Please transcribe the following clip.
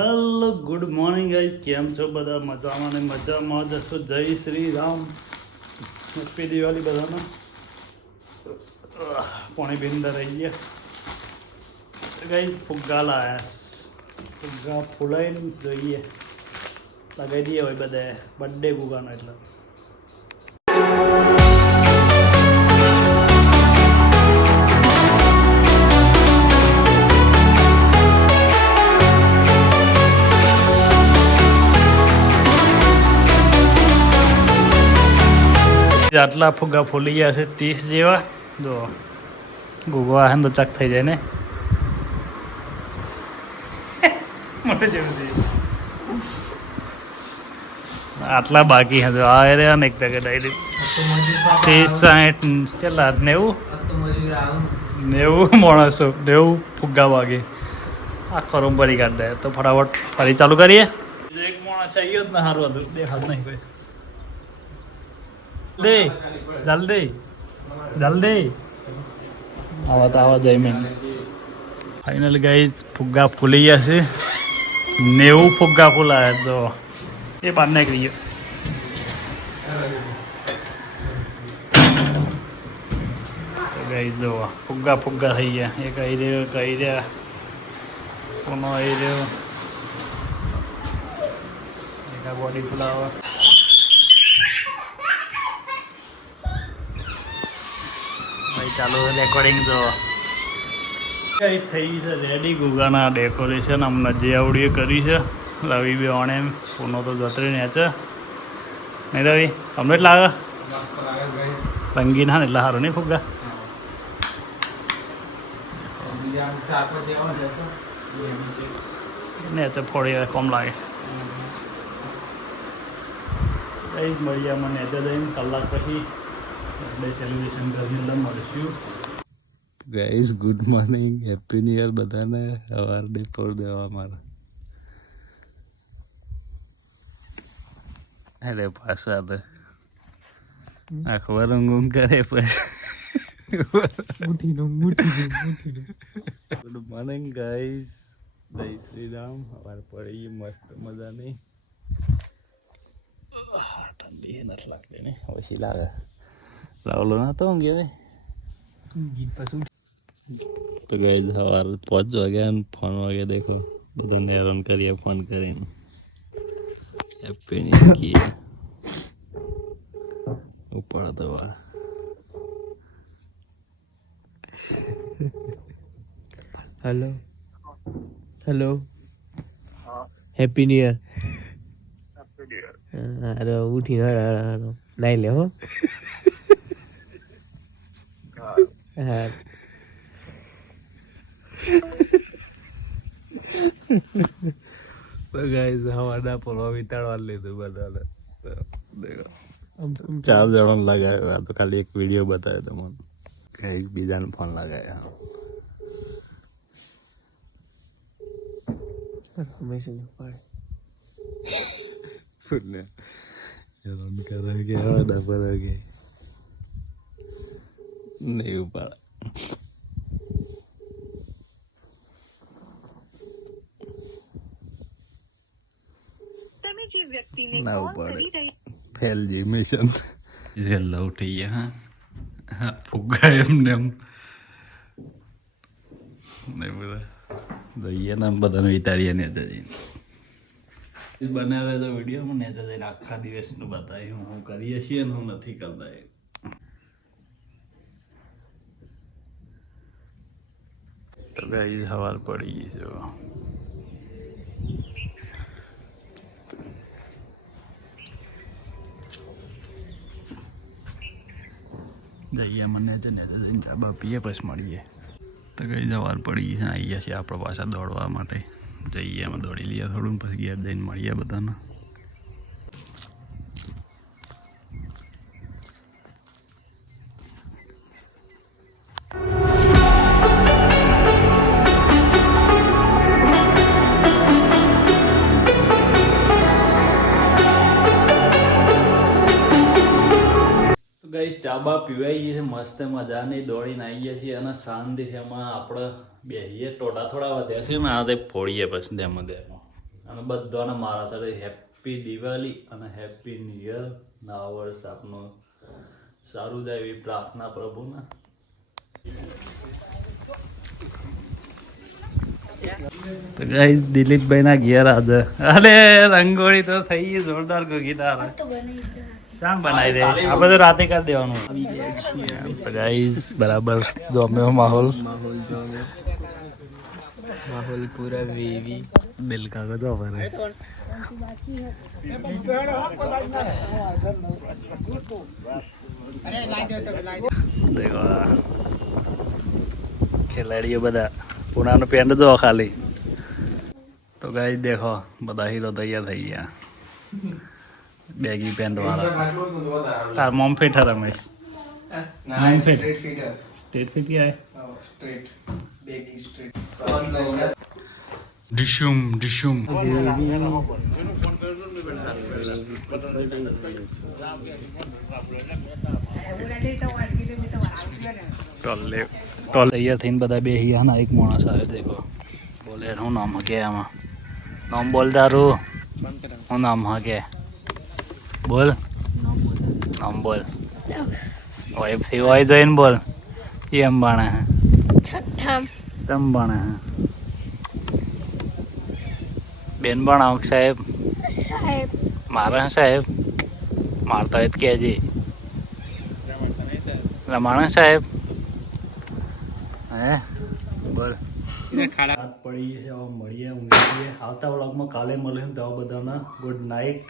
Hello good morning guys, કેમ છો બધા? મજામાં ને મજામાં જશો. જય શ્રી રામ, હેપી દિવાળી બધાને. પોણી બિંદર રહી ગયા ગાઈસ. ફુગ્ગા લાયા, ફુગ્ગા ફૂલાઈને જોઈએ લગાવી દઈએ હોય બધે બર્થડે ફુગ્ગાનો. એટલે આટલા ફુગ્ગા ફૂલી ગયા છે 30 જેવા. જો ગુગવા હે તો ચક થઈ જાય ને મોટે જેવું થઈ. આટલા બાકી હે. આ રહ્યા ને એક પેકેટ આવી 30 60 ચલા 90 માણસો 90 ફુગ્ગા વાગે આખો રૂમ ભરી કાઢ દે. તો ફટાફટ ફરી ચાલુ કરીએ. એક માણસ આવ્યો જ ને સારું હતું. દેખાત નહીં કોઈ. જલ્દી જલ્દી આવા જઈ મેં. ફાઇનલી ગાઈસ ફુગ્ગા ફૂલી ગયા છે. 90 ફુગ્ગા ફૂલાયા. તો એ બહાર નીકળી ગયો. તો ગાઈસ જો ફુગ્ગા થઈ ગયા. એ કહી રહ્યા કોનો આવી રહ્યો એક બોડી ફુલાવા. ચાલો રેકોર્ડિંગ જો ગાઈસ થઈ છે રેડી. ગુગાના ડેકોરેશન અમને જે આવડ્યું કરી છે. રવિ બી ઓણે પૂનો તો જતરી ને છે નહીં રવિ? તમને જ લાગે રંગીન હા ને એટલે સારું નહીં ફુગ્ગા. ને તો ફોડી કોમ લાગે. ગાઈસ મળીએ મને નેચે જઈને કલાક પછી આપણે સેલિબ્રેશન કરીને મળીશું. Guys good morning, happy new year બધાને. સવાર ડે ફોર દેવા મારા. અરે પાછા તો આખો રંગું કરે પછી ગુડ મોર્નિંગ ગાઈસ, જય શ્રી રામ. સવાર પડી મસ્ત મજાની. ઠંડી નથી લાગતી ને ઓછી લાગે. રાવલો ના તો ઊંઘ્યો તો ગઈ સવાર 5 વાગ્યા ને ફોન વાગે દેખો બધાને હેરાન કરીએ ફોન કરીને. હેપી ન્યુ યર ઉપર દવા. Hello hello happy new year. અરે ઉઠી નાઈ લે હો. હા તો ગાઈસ હવાના પોલવા વિતાડવા લીધું બધાને. દેખો 4 જણને લગાવ્યો. આ તો ખાલી એક વિડીયો બતાવ્યો તમને. ગાઈસ બીજાને ફોન લગાવ્યા. હેરાન કરે કે હવાના પર કે નહીં ઉપાડ. ના ઉપાડે. ફેલ જી મિશન. વહેલા ઉઠી ગયા. હા ફુગ્ગા એમને એમ નહીં બધા જઈએ ને બધાને વિતાડીએ ને જઈને બનાવે તો વિડીયોમાં ને જઈને આખા દિવસનું બતાવ્યું હું કરીએ છીએ ને હું નથી કરતા. તો ગાઈસ સવાર પડી ગઈ છે. જઈએ મને છે ને ચાબા પીએ પછી મળીએ. તો કઈ સવાર પડી છે. આવીએ છીએ આપણે પાછા દોડવા માટે. જઈએ અમે દોડી લઈએ થોડું પછી ઘેર જઈને મળીએ બધાને. ચાબા પીવાઈ ગઈ છે મસ્ત મજાની. દોડીને આવીએ છીએ અને શાંતિથી એમાં આપણે બેસીએ. ટોટા થોડા વધ્યા છે ને આ તે ફોડીએ પછી તેમાં અને બધાને મારા તરફ હેપી દિવાળી અને હેપી ન્યુ યર. નવા વર્ષ આપનું સારું જાય એવી પ્રાર્થના પ્રભુના. તો ગાઈસ દિલીપભાઈ ના ઘેર આજે અરે રંગોળી તો થઈ ગઈ જોરદાર ગોગી તારા ચામ બનાવી દે આ બધું રાતે કરી દેવાનું. ગાઈસ બરાબર જો અમે માહોલ માહોલ પૂરા વેવી દિલ કા ગજો ભરે દેખો ખેલાડીઓ બધા પુણાનો પેન્ટ જો ખાલી. તો ગાઈસ દેખો બધા હીરો તૈયાર થઈ ગયા બેગી પેન્ટ વાળા. તાર mom fit Ramesh mom fit straight fit આય ડિશુમ ડિશુમ ટોલે તૈયાર થઈને બધા બે હિયાના એક માણસ આવે દેખો બોલે હું નામ હકે આમાં નામ બોલ તારું હું નામ હકે બોલ નામ બોલ ઓએફસી હોય જઈને બોલ એમ બાણે હે છઠ્ઠામ તમ બાણે હે બેન બાણાવ સાહેબ સાહેબ મારા સાહેબ મારતા હોય કહેજે રમાણા સાહેબ હે બોલ રાત પડી છે હવે મળીએ ઊંઘીએ આવતા વ્લોગમાં કાલે મળીશું તો બધાના ગુડ નાઇટ.